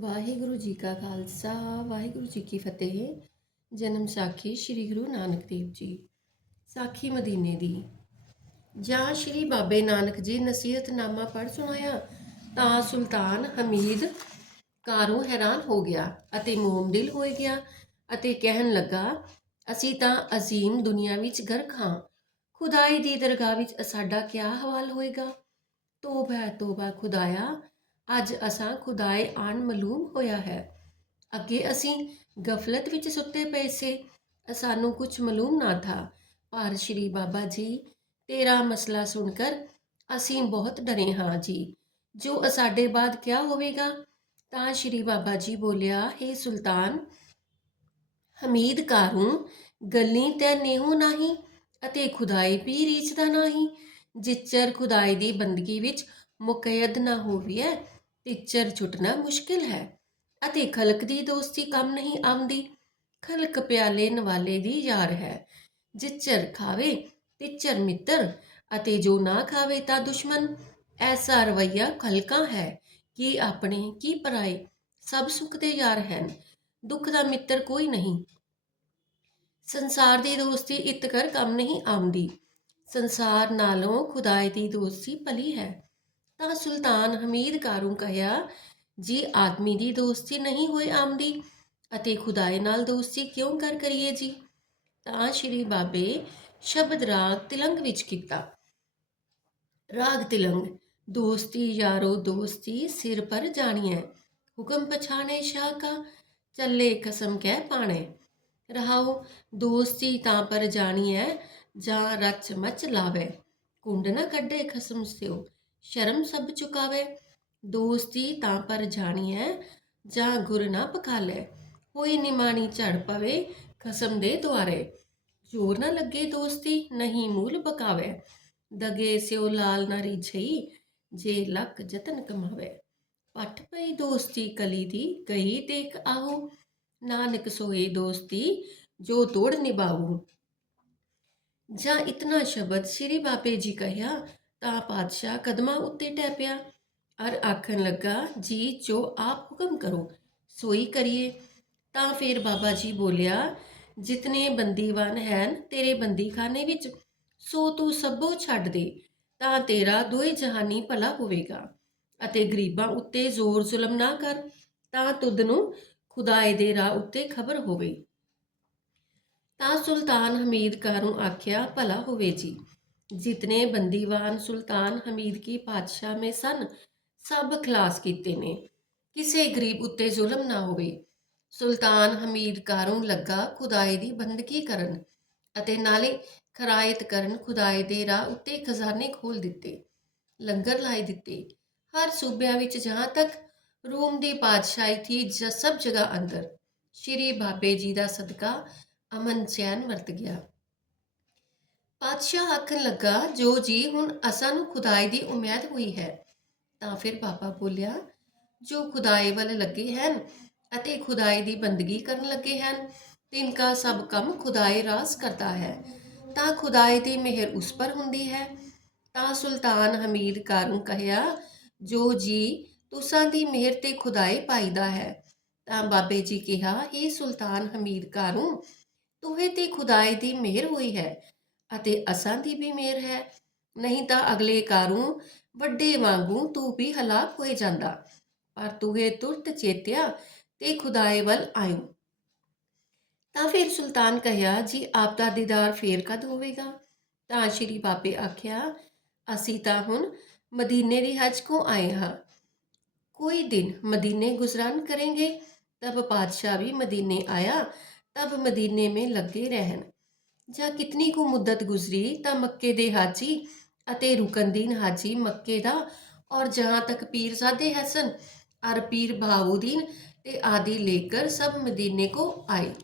ਵਾਹਿਗੁਰੂ ਜੀ ਕਾ ਖਾਲਸਾ, ਵਾਹਿਗੁਰੂ ਜੀ ਕੀ ਫਤਿਹ। ਜਨਮ ਸਾਖੀ ਸ੍ਰੀ ਗੁਰੂ ਨਾਨਕ ਦੇਵ ਜੀ, ਸਾਖੀ ਮਦੀਨੇ ਦੀ। ਜਾਂ ਸ੍ਰੀ ਬਾਬੇ ਨਾਨਕ ਜੀ ਨਸੀਹਤਨਾਮਾ ਪੜ੍ਹ ਸੁਣਾਇਆ, ਤਾਂ ਸੁਲਤਾਨ ਹਮੀਦ ਕਾਰੋਂ ਹੈਰਾਨ ਹੋ ਗਿਆ ਅਤੇ ਮੋਮਦਿਲ ਹੋ ਗਿਆ ਅਤੇ ਕਹਿਣ ਲੱਗਾ, ਅਸੀਂ ਤਾਂ ਅਜ਼ੀਮ ਦੁਨੀਆ ਵਿੱਚ ਗਰਕ ਹਾਂ। ਖੁਦਾਈ ਦੀ ਦਰਗਾਹ ਵਿੱਚ ਸਾਡਾ ਕੀ ਹਵਾਲ ਹੋਏਗਾ? ਤੋਬਾ ਤੋਬਾ, ਖੁਦਾਇਆ ਅੱਜ ਅਸਾਂ ਖੁਦਾਏ ਆਣ ਮਲੂਮ ਹੋਇਆ ਹੈ। ਅੱਗੇ ਅਸੀਂ ਗਫਲਤ ਵਿੱਚ ਸੁੱਤੇ ਪਏ ਸੀ ਸਾਨੂੰ ਕੁਝ ਮਲੂਮ ਨਾ ਥਾ। ਪਰ ਸ਼੍ਰੀ ਬਾਬਾ ਜੀ, ਤੇਰਾ ਮਸਲਾ ਸੁਣ ਕਰ ਅਸੀਂ ਬਹੁਤ ਡਰੇ ਹਾਂ ਜੀ। ਜੋ ਸਾਡੇ ਬਾਅਦ ਕਿਆ ਹੋਵੇਗਾ? ਤਾਂ ਸ਼੍ਰੀ ਬਾਬਾ ਜੀ ਬੋਲਿਆ हे ਸੁਲਤਾਨ, ਹਮੀਦ ਕਾਰੂ, ਗੱਲੀ ਤੇ ਨੇਹੋ ਨਹੀਂ ਅਤੇ ਖੁਦਾਈ ਵੀ ਰੀਚਦਾ ਨਹੀਂ। ਜਿੱਚਰ ਖੁਦਾਈ ਦੀ ਬੰਦਗੀ ਵਿੱਚ ਮੁਕੈਦ ਨਾ ਹੋਵੀਐ ਤਿੱਚਰ ਛੁੱਟਣਾ ਮੁਸ਼ਕਿਲ ਹੈ ਅਤੇ ਖਲਕ ਦੀ ਦੋਸਤੀ ਕੰਮ ਨਹੀਂ ਆਉਂਦੀ। ਖਲਕ ਪਿਆਲੇ ਨਵਾਲੇ ਦੀ ਯਾਰ ਹੈ। ਜਿੱਚਰ ਖਾਵੇ ਤਿੱਚਰ ਮਿੱਤਰ ਅਤੇ ਜੋ ਨਾ ਖਾਵੇ ਤਾਂ ਦੁਸ਼ਮਣ। ਐਸਾ ਰਵਈਆ ਖਲਕਾ ਹੈ ਕਿ ਆਪਣੇ ਕੀ ਪਰਾਏ ਸਭ ਸੁਖ ਦੇ ਯਾਰ ਹਨ। ਦੁੱਖ ਦਾ ਮਿੱਤਰ ਕੋਈ ਨਹੀਂ। ਸੰਸਾਰ ਦੀ ਦੋਸਤੀ ਇਤਕਰ ਕੰਮ ਨਹੀਂ ਆਉਂਦੀ। ਸੰਸਾਰ ਨਾਲੋਂ ਖੁਦਾਏ ਦੀ ਦੋਸਤੀ ਭਲੀ ਹੈ। ਤਾਂ ਸੁਲਤਾਨ ਹਮੀਦ ਕਾਰੂ ਕਹਿਆ, ਜੀ ਆਦਮੀ ਦੀ ਦੋਸਤੀ ਨਹੀਂ ਹੋਏ ਆਮਦੀ ਅਤੇ ਖੁਦਾਏ ਨਾਲ ਦੋਸਤੀ ਕਿਉਂ ਕਰ ਕਰੀਏ ਜੀ? ਤਾਂ ਸ਼੍ਰੀ ਬਾਬੇ ਸ਼ਬਦ ਰਾਗ ਤਿਲੰਗ ਵਿੱਚ ਕੀਤਾ। ਰਾਗ ਤਿਲੰਗ, ਦੋਸਤੀ ਯਾਰੋ ਦੋਸਤੀ, ਸਿਰ ਪਰ ਜਾਣੀਐ। ਹੁਕਮ ਪਛਾਣੇ ਸ਼ਾਹ ਕਾ, ਚੱਲੇ ਕਸਮ ਕਹਿ ਪਾਣੇ। ਰਹਾਓ, ਦੋਸਤੀ ਤਾਂ ਪਰ ਜਾਣੀਐ, ਜਾਂ ਰਚ ਮਚ ਲਾਵੇ। ਕੁੰਡ ਨਾ ਕੱਢੇ ਖਸਮ ਸਿਓ। ਸ਼ਰਮ ਸਭ ਚੁਕਾਵੇ। ਦੋਸਤੀ ਤਾਂ ਪਰ ਜਾਣੀਐ ਜਾਂ ਗੁਰ ਨਾ ਪਕਾਲੇ ਕੋਈ ਨਿਮਾਣੀ ਝੜ ਪਵੇ, ਖਸਮ ਦੇ ਦੁਆਰੇ। ਜੋਰ ਨਾ ਲੱਗੇ ਦੋਸਤੀ, ਨਹੀਂ ਮੂਲ ਬਕਾਵੇ। ਦਗੇ ਸਿਓ ਲਾਲ ਨਾ ਰੀਝਈ ਜੇ ਲੱਕ ਜਤਨ ਕਮਾਵੇ। ਪੱਠ ਪਈ ਦੋਸਤੀ ਕਲੀ ਦੀ ਗਈ ਦੇਖ ਆਹੋ। ਨਾਨਕ ਸੋਏ ਦੋਸਤੀ, ਜੋ ਤੋੜ ਨਿਭਾਉ ਜਾਂ ਇਤਨਾ ਸ਼ਬਦ ਸ੍ਰੀ ਬਾਬੇ ਜੀ ਕਹਿਆ ਤਾਂ ਪਾਤਸ਼ਾਹ ਕਦਮਾਂ ਉੱਤੇ ਟੈ ਪਿਆ ਅਰ ਆਖਣ ਲੱਗਾ, ਜੀ, ਜੋ ਆਪ ਹੁਕਮ ਕਰੋ, ਸੋਈ ਕਰੀਏ। ਤਾਂ ਫਿਰ ਬਾਬਾ ਜੀ ਬੋਲਿਆ, ਜਿਤਨੇ ਬੰਦੀਵਾਨ ਹਨ ਤੇਰੇ ਬੰਦੀਖਾਨੇ ਵਿੱਚ, ਸੋ ਤੂੰ ਸਭੋ ਛੱਡ ਦੇ, ਤਾਂ ਤੇਰਾ ਦੋਏ ਜਹਾਨੀ ਭਲਾ ਹੋਵੇਗਾ। ਅਤੇ ਗਰੀਬਾਂ ਉੱਤੇ ਜ਼ੋਰ ਜ਼ੁਲਮ ਨਾ ਕਰ, ਤਾਂ ਤੁਧ ਨੂੰ ਖੁਦਾਏ ਦੇ ਰਾਹ ਉੱਤੇ ਖਬਰ ਹੋਵੇ। ਤਾਂ ਸੁਲਤਾਨ ਹਮੀਦ ਕਾਰੂ ਆਖਿਆ, ਭਲਾ ਹੋਵੇ ਜੀ। ਜਿਤਨੇ ਬੰਦੀਵਾਨ ਸੁਲਤਾਨ ਹਮੀਦ ਕੀ ਪਾਤਸ਼ਾਹ ਮੇ ਸਨ ਸਭ ਖਲਾਸ ਕੀਤੇ ਨੇ ਕਿਸੇ ਗਰੀਬ ਉੱਤੇ ਜ਼ੁਲਮ ਨਾ ਹੋਵੇ ਸੁਲਤਾਨ ਹਮੀਦ ਕਾਰੂ ਲੱਗਾ ਖੁਦਾਏ ਦੀ ਬੰਦਗੀ ਕਰਨ ਅਤੇ ਨਾਲੇ ਖਰਾਇਤ ਕਰਨ ਖੁਦਾਏ ਦੇ ਰਾਹ ਉੱਤੇ ਖਜ਼ਾਨੇ ਖੋਲ ਦਿੱਤੇ ਲੰਗਰ ਲਾਏ ਦਿੱਤੇ ਹਰ ਸੂਬਿਆਂ ਵਿੱਚ ਜਹਾਂ ਤੱਕ ਰੂਮ ਦੀ ਪਾਤਸ਼ਾਹੀ ਥੀ ਸਭ ਜਗ੍ਹਾ ਅੰਦਰ ਸ਼੍ਰੀ ਬਾਬੇ ਜੀ ਦਾ ਸਦਕਾ ਅਮਨ ਚੈਨ ਵਰਤ ਗਿਆ ਪਾਤਸ਼ਾਹ ਆਖਣ ਲੱਗਾ, ਜੋ ਜੀ ਹੁਣ ਅਸਾਂ ਨੂੰ ਖੁਦਾਈ ਦੀ ਉਮੀਦ ਹੋਈ ਹੈ, ਤਾਂ ਫਿਰ ਬਾਬਾ ਬੋਲਿਆ, ਜੋ ਖੁਦਾਈ ਵੱਲ ਲੱਗੇ ਹਨ ਅਤੇ ਖੁਦਾਈ ਦੀ ਬੰਦਗੀ ਕਰਨ ਲੱਗੇ ਹਨ ਤਿਨਕਾ ਸਭ ਕੰਮ ਖੁਦਾਈ ਰਾਸ ਕਰਦਾ ਹੈ। ਤਾਂ ਖੁਦਾਈ ਦੀ ਮਿਹਰ ਉਸ ਪਰ ਹੁੰਦੀ ਹੈ। ਤਾਂ ਸੁਲਤਾਨ ਹਮੀਦ ਕਾਰੂ ਕਹਿਆ, ਜੋ ਜੀ ਤੁਸਾਂ ਦੀ ਮਿਹਰ ਤੇ ਖੁਦਾਈ ਪਾਈਦਾ ਹੈ। ਤਾਂ ਬਾਬੇ ਜੀ ਕਿਹਾ ਇਹ ਸੁਲਤਾਨ ਹਮੀਦ ਕਾਰੂ ਤੁਹੇ ਤੇ ਖੁਦਾਈ ਦੀ ਮਿਹਰ ਹੋਈ ਹੈ। ਅਤੇ ਅਸਾਂ ਦੀ ਵੀ ਮਿਹਰ ਹੈ। ਨਹੀਂ ਤਾਂ ਅਗਲੇ ਕਾਰੂ ਵੱਡੇ ਵਾਂਗੂ ਤੂੰ ਵੀ ਹਲਾਕ ਹੋਏ ਜਾਂਦਾ। ਪਰ ਤੂੰ ਇਹ ਤੁਰਤ ਚੇਤਿਆ ਤੇ ਖੁਦਾਏ ਵੱਲ ਆਇਓ। ਤਾਂ ਫਿਰ ਸੁਲਤਾਨ ਕਹਿਆ, ਜੀ, ਆਪ ਦਾ ਦੀਦਾਰ ਫੇਰ ਕਦ ਹੋਵੇਗਾ? ਤਾਂ ਸ਼੍ਰੀ ਬਾਬੇ ਆਖਿਆ, ਅਸੀਂ ਤਾਂ ਹੁਣ ਮਦੀਨੇ ਦੀ ਹਜ ਕੋ ਆਏ ਹਾਂ। ਕੋਈ ਦਿਨ ਮਦੀਨੇ ਗੁਜ਼ਰਾਨ ਕਰਾਂਗੇ, ਤਬ ਪਾਤਸ਼ਾਹ ਵੀ ਮਦੀਨੇ ਆਇਆ, ਤਬ ਮਦੀਨੇ ਮੇ ਲੱਗੇ ਰਹਿਣ। ਜਾਂ ਕਿਤਨੀ ਕੁ ਮੁੱਦਤ ਗੁਜ਼ਰੀ ਤਾਂ ਮੱਕੇ ਦੇ ਹਾਜੀ ਅਤੇ ਰੁਕਨਦੀਨ ਹਾਜੀ ਮੱਕੇ ਦਾ ਔਰ ਜਹਾਂ ਤੱਕ ਪੀਰ ਪੀਰਜ਼ਾਦੇ ਹਸਨ ਅਰ ਪੀਰ ਬਹਾਉਦੀਨ ਤੇ ਆਦि ਲੇਕਰ ਸਭ ਮਦੀਨੇ को ਆਏ।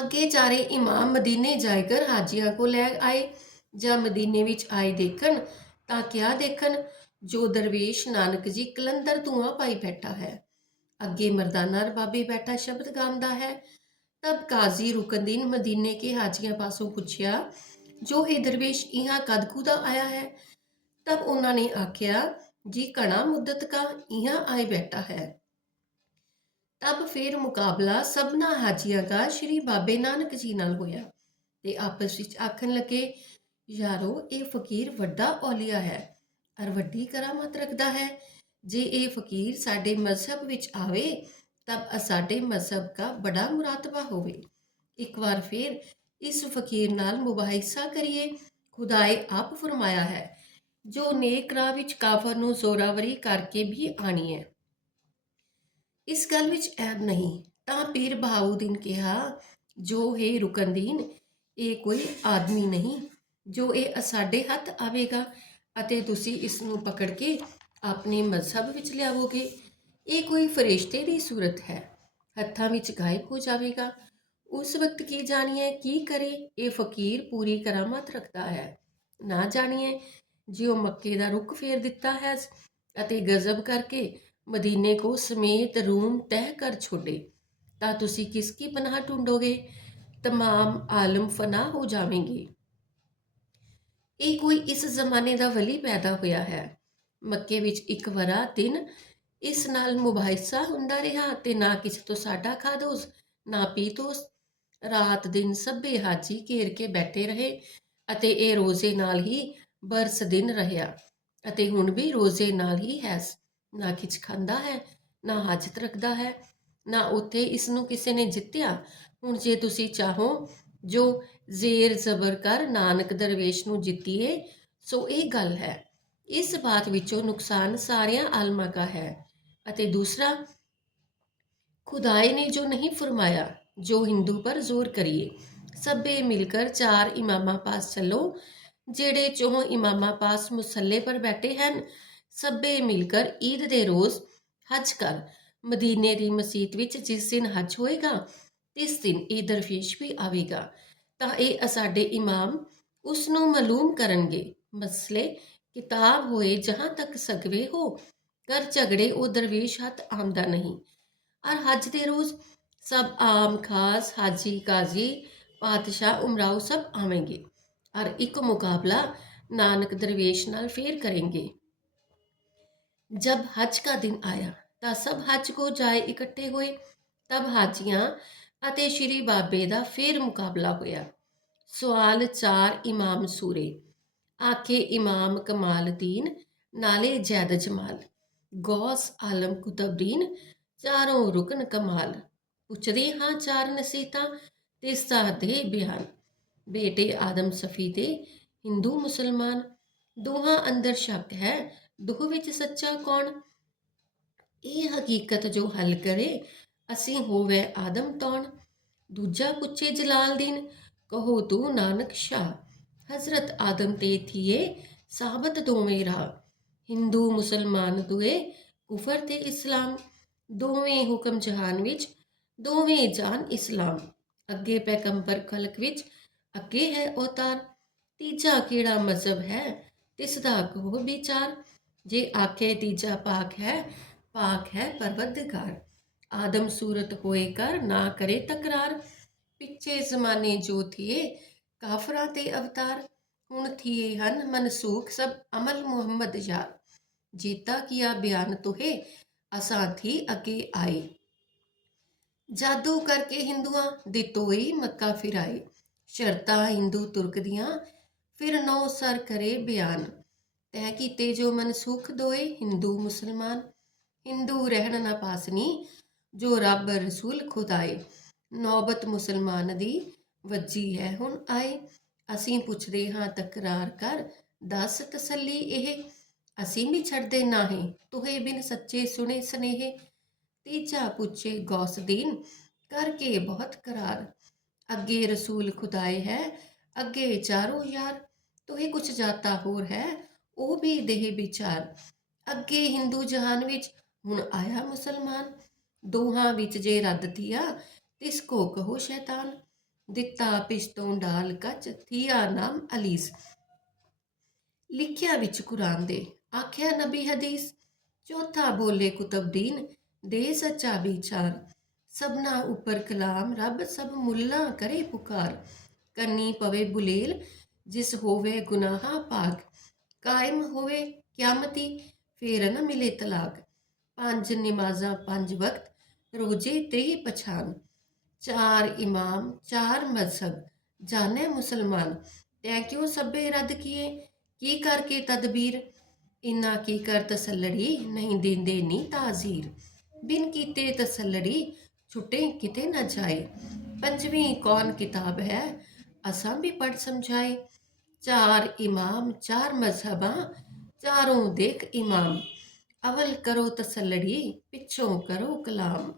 ਅੱਗੇ ਜਾ ਰਹੇ ਇਮਾਮ ਮਦੀਨੇ ਜਾਇਕਰ ਹਾਜੀਆਂ ਕੋ ਲੈ ਆਏ ਜਾਂ ਮਦੀਨੇ ਵਿੱਚ ਆਏ ਦੇਖਣ ਤਾਂ ਕਿਆ ਦੇਖਣ? ਜੋ ਦਰਵੇਸ਼ ਨਾਨਕ ਜੀ ਕਲੰਦਰ ਧੂਆ ਪਾਈ ਬੈਠਾ ਹੈ। ਅੱਗੇ ਮਰਦਾਨਾ ਰਬਾਬੀ ਬੈਠਾ ਸ਼ਬਦ ਗਾਉਂਦਾ ਹੈ। ਤਬ ਕਾਜ਼ੀ ਰੁਕਨਦੀਨ ਮਦੀਨੇ ਕੇ ਹਾਜੀਆਂ ਪਾਸੋਂ ਪੁੱਛਿਆ, ਜੋ ਇਹ ਦਰਵੇਸ਼ ਇਹਾਂ ਕਦ ਕੁਦਾ ਆਇਆ ਹੈ? ਤਬ ਉਹਨਾਂ ਨੇ ਆਖਿਆ, ਜੀ ਕਣਾ ਮੁੱਦਤ ਕਾ ਇਹਾਂ ਆਏ ਬੈਠਾ ਹੈ। ਤਬ ਫਿਰ ਮੁਕਾਬਲਾ ਸਭਨਾ ਹਾਜੀਆਂ ਦਾ ਸ਼੍ਰੀ ਬਾਬੇ ਨਾਨਕ ਜੀ ਨਾਲ ਹੋਇਆ ਤੇ ਆਪਸ ਵਿੱਚ ਆਖਣ ਲੱਗੇ, ਯਾਰੋ, ਇਹ ਫਕੀਰ ਵੱਡਾ ਔਲੀਆ ਹੈ ਅਰ ਵੱਡੀ ਕਰਾਮਤ ਰੱਖਦਾ ਹੈ। ਜੇ ਇਹ ਫਕੀਰ ਸਾਡੇ ਮਜ਼ਹਬ ਵਿੱਚ ਆਵੇ ਤਬ ਸਾਡੇ ਮਜ਼ਹਬ ਦਾ ਬੜਾ ਮੁਰਾਤਬਾ ਹੋਵੇ ਇੱਕ ਵਾਰ ਫਿਰ ਇਸ ਫਕੀਰ ਨਾਲ ਮੁਬਾਹਿਸਾ ਕਰੀਏ ਖੁਦਾਏ ਆਪ ਫਰਮਾਇਆ ਹੈ ਜੋ ਨੇਕ ਰਾਹ ਵਿੱਚ ਕਾਫਰ ਨੂੰ ਜ਼ੋਰਾਵਰੀ ਕਰਕੇ ਵੀ ਆਣੀ ਹੈ ਇਸ ਗੱਲ ਵਿੱਚ ਐਬ ਨਹੀਂ ਤਾਂ ਪੀਰ ਬਹਾਉਦੀਨ ਕਿਹਾ ਜੋ ਹੈ ਰੁਕਨਦੀਨ ਇਹ ਕੋਈ ਆਦਮੀ ਨਹੀਂ ਜੋ ਇਹ ਸਾਡੇ ਹੱਥ ਆਵੇਗਾ ਅਤੇ ਤੁਸੀਂ ਇਸ ਨੂੰ ਪਕੜ ਕੇ ਆਪਣੇ ਮਜ਼ਹਬ ਵਿੱਚ ਲਿਆਵੋਗੇ ਇਹ ਕੋਈ ਫਰਿਸ਼ਤੇ ਦੀ ਸੂਰਤ ਹੈ। ਹੱਥਾਂ ਵਿੱਚ ਗਾਇਬ ਹੋ ਜਾਵੇਗਾ। ਉਸ ਵਕਤ ਕੀ ਜਾਣੀਏ, ਕੀ ਕਰੇ? ਇਹ ਫਕੀਰ ਪੂਰੀ ਕਰਾਮਾਤ ਰੱਖਦਾ ਹੈ। ਨਾ ਜਾਣੀਏ ਜਿਉ ਮੱਕੇ ਦਾ ਰੁੱਖ ਫੇਰ ਦਿੱਤਾ ਹੈ ਅਤੇ ਗਜ਼ਬ ਕਰਕੇ ਮਦੀਨੇ ਕੋ ਸਮੇਤ ਰੂਮ ਤਹਿ ਕਰ ਛੋੜੇ ਤਾਂ ਤੁਸੀਂ ਕਿਸ ਕੀ ਪਨਾਹ ਢੂੰਡੋਗੇ? ਤਮਾਮ ਆਲਮ ਫਨਾ ਹੋ ਜਾਵੇਂਗੇ। ਇਹ ਕੋਈ ਇਸ ਜ਼ਮਾਨੇ ਦਾ ਵਲੀ ਪੈਦਾ ਹੋਇਆ ਹੈ। ਮੱਕੇ ਵਿੱਚ ਇੱਕ ਵਰਾ ਦਿਨ ਇਸ ਨਾਲ ਮੁਬਾਹਿਸਾ ਹੁੰਦਾ ਰਿਹਾ ਤੇ ਨਾ ਕਿਸੇ ਤੋਂ ਸਾਡਾ ਖਾਦੋਸ ਨਾ ਪੀਤੋਸ ਰਾਤ ਦਿਨ ਸਭੇ ਹਾਜੀ ਘੇਰ ਕੇ ਬੈਠੇ ਰਹੇ ਅਤੇ ਇਹ ਰੋਜ਼ੇ ਨਾਲ ਹੀ ਬਰਸ ਦਿਨ ਰਹਿਆ ਅਤੇ ਹੁਣ ਵੀ ਰੋਜ਼ੇ ਨਾਲ ਹੀ ਹੈ ਨਾ ਕਿਛ ਖਾਂਦਾ ਹੈ, ਨਾ ਹਾਜਤ ਰੱਖਦਾ ਹੈ, ਨਾ ਉੱਥੇ ਇਸ ਨੂੰ ਕਿਸੇ ਨੇ ਜਿੱਤਿਆ। ਹੁਣ ਜੇ ਤੁਸੀਂ ਚਾਹੋ, ਜੋ ਜ਼ੇਰ ਜ਼ਬਰ ਕਰ ਨਾਨਕ ਦਰਵੇਸ਼ ਨੂੰ ਜਿੱਤੀਏ, ਸੋ ਇਹ ਗੱਲ ਹੈ। ਇਸ ਬਾਤ ਵਿੱਚੋਂ ਨੁਕਸਾਨ ਸਾਰਿਆਂ ਆਲਮਾ ਦਾ ਹੈ। ਅਤੇ ਦੂਸਰਾ, ਖੁਦਾਏ ਨੇ ਜੋ ਨਹੀਂ ਫਰਮਾਇਆ, ਜੋ ਹਿੰਦੂ ਪਰ ਜ਼ੋਰ ਕਰੀਏ। ਸਭੇ ਮਿਲਕਰ ਚਾਰ ਇਮਾਮਾਂ ਪਾਸ ਚੱਲੋ, ਜਿਹੜੇ ਚੋਹ ਇਮਾਮਾਂ ਪਾਸ ਮੁਸੱਲੇ ਪਰ ਬੈਠੇ ਹਨ, ਸਭੇ ਮਿਲਕਰ ਈਦ ਦੇ ਰੋਜ਼ ਹਜ ਕਰ। ਮਦੀਨੇ ਦੀ ਮਸਜਿਦ ਵਿੱਚ ਜਿਸ ਦਿਨ ਹਜ ਹੋਏਗਾ, ਤਿਸ ਦਿਨ ਇਹ ਦਰਵੇਸ਼ ਵੀ ਆਵੇਗਾ। ਤਾਂ ਇਹ ਸਾਡੇ ਇਮਾਮ ਉਸ ਨੂੰ ਮਾਲੂਮ ਕਰਨਗੇ। ਮਸਲੇ ਕਿਤਾਬ ਹੋਏ ਜਹਾਂ ਤੱਕ ਸਗਵੇ ਹੋ ਕਰ ਝਗੜੇ ਉਹ ਦਰਵੇਸ਼ ਹੱਥ ਆਮਦਾ ਨਹੀਂ ਔਰ ਹਜ ਦੇ ਰੋਜ਼ सब आम खास हाजी काजी पातशाह उमराव सब आवेंगे और एक मुकाबला नानक दरवेश नाल फिर करेंगे जब हज का दिन आया ਤਾਂ ਸਭ ਹੱਜ ਕੋ ਜਾਏ ਇਕੱਠੇ ਹੋਏ ਤਬ ਹਾਜੀਆਂ ਅਤੇ ਸ਼੍ਰੀ ਬਾਬੇ ਦਾ ਫੇਰ ਮੁਕਾਬਲਾ ਹੋਇਆ ਸਵਾਲ ਚਾਰ ਇਮਾਮ ਸੂਰੇ ਆਖੇ ਇਮਾਮ ਕਮਾਲਦੀਨ ਨਾਲੇ ਜੈਦ ਜਮਾਲ ਗੌਸ ਆਲਮ ਕੁਤਬਦੀਨ ਚਾਰੋਂ ਰੁਕਨ ਕਮਾਲ। ਪੁੱਛਦੇ ਹਾਂ ਚਾਰ ਨਸੀਤਾਂ ਤੇ ਸਾਦੇ ਬਿਆਨ। ਬੇਟੇ ਆਦਮ ਸਫੀ ਦੇ ਹਿੰਦੂ ਮੁਸਲਮਾਨ। ਦੋਹਾਂ ਅੰਦਰ ਸ਼ੱਕ ਹੈ ਦੋਹ ਵਿੱਚ ਸੱਚਾ ਕੌਣ? ਇਹ ਹਕੀਕਤ ਜੋ ਹੱਲ ਕਰੇ, ਅਸੀਂ ਹੋਵੇ ਆਦਮ ਤੌਣ। ਦੂਜਾ ਪੁੱਛੇ ਜਲਾਲਦੀਨ ਕਹੋ ਤੂੰ ਨਾਨਕ ਸ਼ਾਹ। ਹਜ਼ਰਤ ਆਦਮ ਤੇ ਥੀਏ ਸਾਬਤ ਦੋਵੇਂ ਰਾਹ। ਹਿੰਦੂ, ਮੁਸਲਮਾਨ ਦੁਏ ਕੁਫਰ ਤੇ ਇਸਲਾਮ, ਦੋਵੇਂ ਹੁਕਮ ਜਹਾਨ ਵਿੱਚ, ਦੋਵੇਂ ਜਾਨ ਇਸਲਾਮ। ਅੱਗੇ ਪੈਗੰਬਰ ਖਲਕ ਵਿੱਚ, ਅੱਗੇ ਹੈ ਅਵਤਾਰ ਤੀਜਾ ਕਿਹੜਾ ਮਜ਼ਹਬ ਹੈ? ਤਿਸ ਦਾ ਕਹੋ ਵਿਚਾਰ। ਜੇ ਆਖੇ ਤੀਜਾ ਪਾਕ ਹੈ ਪਾਕ ਹੈ ਪਰਵਰਦਗਾਰ। ਆਦਮ ਸੂਰਤ ਹੋਏ ਕਰ, ਨਾ ਕਰੇ ਤਕਰਾਰ। ਪਿੱਛੇ ਜ਼ਮਾਨੇ ਜੋ ਥੀਏ, ਕਾਫਰਾਂ ਤੇ ਅਵਤਾਰ। ਹੁਣ ਥੀਏ ਹਨ ਮਨਸੂਖ ਸਭ ਅਮਲ ਮੁਹੰਮਦ ਯਾਰ। ਜੀਤਾ ਕੀਆ ਬਿਆਨ ਤੁਹੇ, ਅਸਾਂ ਥੀ ਅੱਗੇ ਆਏ। ਜਾਦੂ ਕਰਕੇ ਹਿੰਦੂਆਂ ਦੀ ਤੋਈ ਮੱਕਾ ਫਿਰਾਏ। ਸ਼ਰਤਾਂ ਹਿੰਦੂ ਤੁਰਕ ਦੀਆਂ, ਫਿਰ ਨੌ ਸਰ ਕਰੇ ਬਿਆਨ। ਤੈ ਕੀਤੇ ਜੋ ਮਨਸੂਖ ਦੋਏ, ਹਿੰਦੂ ਮੁਸਲਮਾਨ। ਹਿੰਦੂ ਰਹਿਣ ਨਾ ਪਾਸਨੀ ਜੋ ਰੱਬ ਰਸੂਲ ਖੁਦਾਏ। ਨੌਬਤ ਮੁਸਲਮਾਨ ਦੀ ਵੱਜੀ ਹੈ ਹੁਣ ਆਏ। ਅਸੀਂ ਪੁੱਛਦੇ ਹਾਂ ਤਕਰਾਰ ਕਰ, ਦੱਸ ਤਸੱਲੀ ਇਹ। ਅਸੀਂ ਵੀ ਛੱਡਦੇ ਨਾਹੀਂ, ਤੁਹੇ ਬਿਨ ਸੱਚੇ ਸੁਣੇ ਸਨੇਹ। ਤੀਜਾ ਪੁੱਛੇ ਗੌਸਦੀਨ ਕਰਕੇ ਬਹੁਤ ਕਰਾਰ। ਅੱਗੇ ਰਸੂਲ ਖੁਦਾਏ ਹੈ, ਅੱਗੇ ਚਾਰੋ ਯਾਰ। ਤੋਹੇ ਕੁਛ ਜਾਤਾ ਹੋਰ ਹੈ, ਉਹ ਵੀ ਦੇਹ ਵਿਚਾਰ। ਅੱਗੇ ਹਿੰਦੂ ਜਹਾਨ ਵਿੱਚ, ਹੁਣ ਆਇਆ ਮੁਸਲਮਾਨ। ਦੋਹਾਂ ਵਿੱਚ ਜੇ ਰੱਦ ਥੀਆ ਤਿਸ ਕੋ ਕਹੋ ਸ਼ੈਤਾਨ। ਦਿੱਤਾ ਪਿਸ਼ਤੋਂ ਡਾਲ ਕੱਚ, ਥੀਆ ਨਾਮ ਅਲੀਸ। ਲਿਖਿਆ ਵਿੱਚ ਕੁਰਾਨ ਦੇ ਆਖਿਆ, ਨਬੀ ਹਦੀਸ, ਚੌਥਾ ਬੋਲੇ ਕੁਤਬਦੀਨ ਦੇ ਸੱਚਾ ਵਿਚਾਰ। ਸਭਨਾ ਉੱਪਰ ਕਲਾਮ, ਰੱਬ ਸਭ ਮੁੱਲਾ ਕਰੇ ਪੁਕਾਰ। ਕੰਨੀ ਪਵੇ ਬੁਲੇਲ, ਜਿਸ ਹੋਵੇ ਗੁਨਾਹਾਂ ਪਾਕ। ਕਾਇਮ ਹੋਵੇ ਕਿਆਮਤੀ, ਫੇਰ ਨ ਮਿਲੇ ਤਲਾਕ। ਪੰਜ ਨਮਾਜ਼ਾਂ, ਪੰਜ ਵਕਤ, ਰੋਜੇ ਤੇਹੀ ਪਛਾਨ ਚਾਰ ਇਮਾਮ, ਚਾਰ ਮਜ਼ਹਬ, ਜਾਣੇ ਮੁਸਲਮਾਨ। ਤੈ ਕਿਉਂ ਸਭੇ ਰੱਦ ਕੀਏ? ਕੀ ਕਰਕੇ ਤਦਬੀਰ? ਇਨਾ ਕੀ ਕਰ ਤਸੱਲੜੀ ਨਹੀਂ ਦਿੰਦੇ ਨੀ ਤਾਜ਼ੀਰ ਬਿਨ ਕੀਤੇ ਤਸੱਲੜੀ ਛੁੱਟੇ ਕਿਤੇ ਨਾ ਜਾਏ ਪੰਜਵੀਂ ਕੌਣ ਕਿਤਾਬ ਹੈ ਅਸਾਂ ਵੀ ਪੜ ਸਮਝਾਏ ਚਾਰ ਇਮਾਮ ਚਾਰ ਮਜ਼ਹਬਾਂ ਚਾਰੋਂ ਦੇਖ ਇਮਾਮ ਅਵਲ ਕਰੋ ਤਸੱਲੜੀ ਪਿੱਛੋਂ ਕਰੋ ਕਲਾਮ